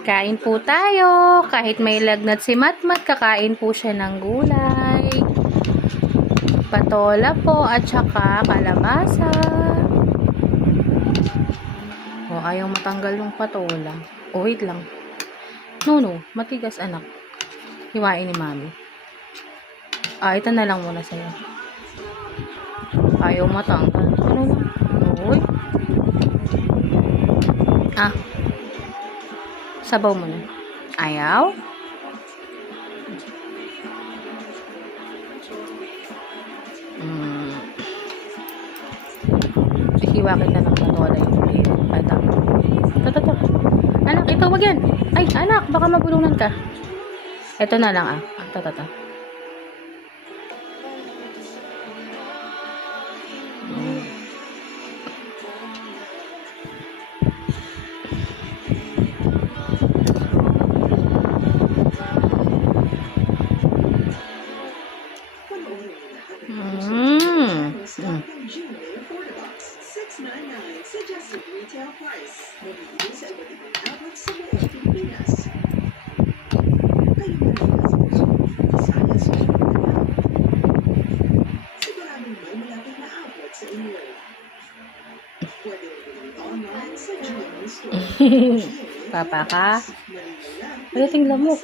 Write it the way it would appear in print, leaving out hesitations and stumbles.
Kain po tayo. Kahit may lagnat si Matmat, kakain po siya ng gulay. Patola po at saka kalabasa. O, ayaw matanggal yung patola. O, wait lang. No, matigas anak. Hiwain ni mami. Ito na lang muna sa'yo. Ayaw matanggal. Ano na? Uy. Sabaw mo na. Ayaw? Hiwa kita ng patola yung liyo. Ay, tama. Ito. Anak, ito, wag yan. Ay, anak, baka mabulungan ka. Ito na lang, ah. Ito. Suggested retail price. Mabilis at matibay outlets sa buong Pilipinas. Kayo na rin siguradong may malapit na outlet sa inyo. Pwede rin online sa GMA Store. Papa ka? Pwede ting lamok.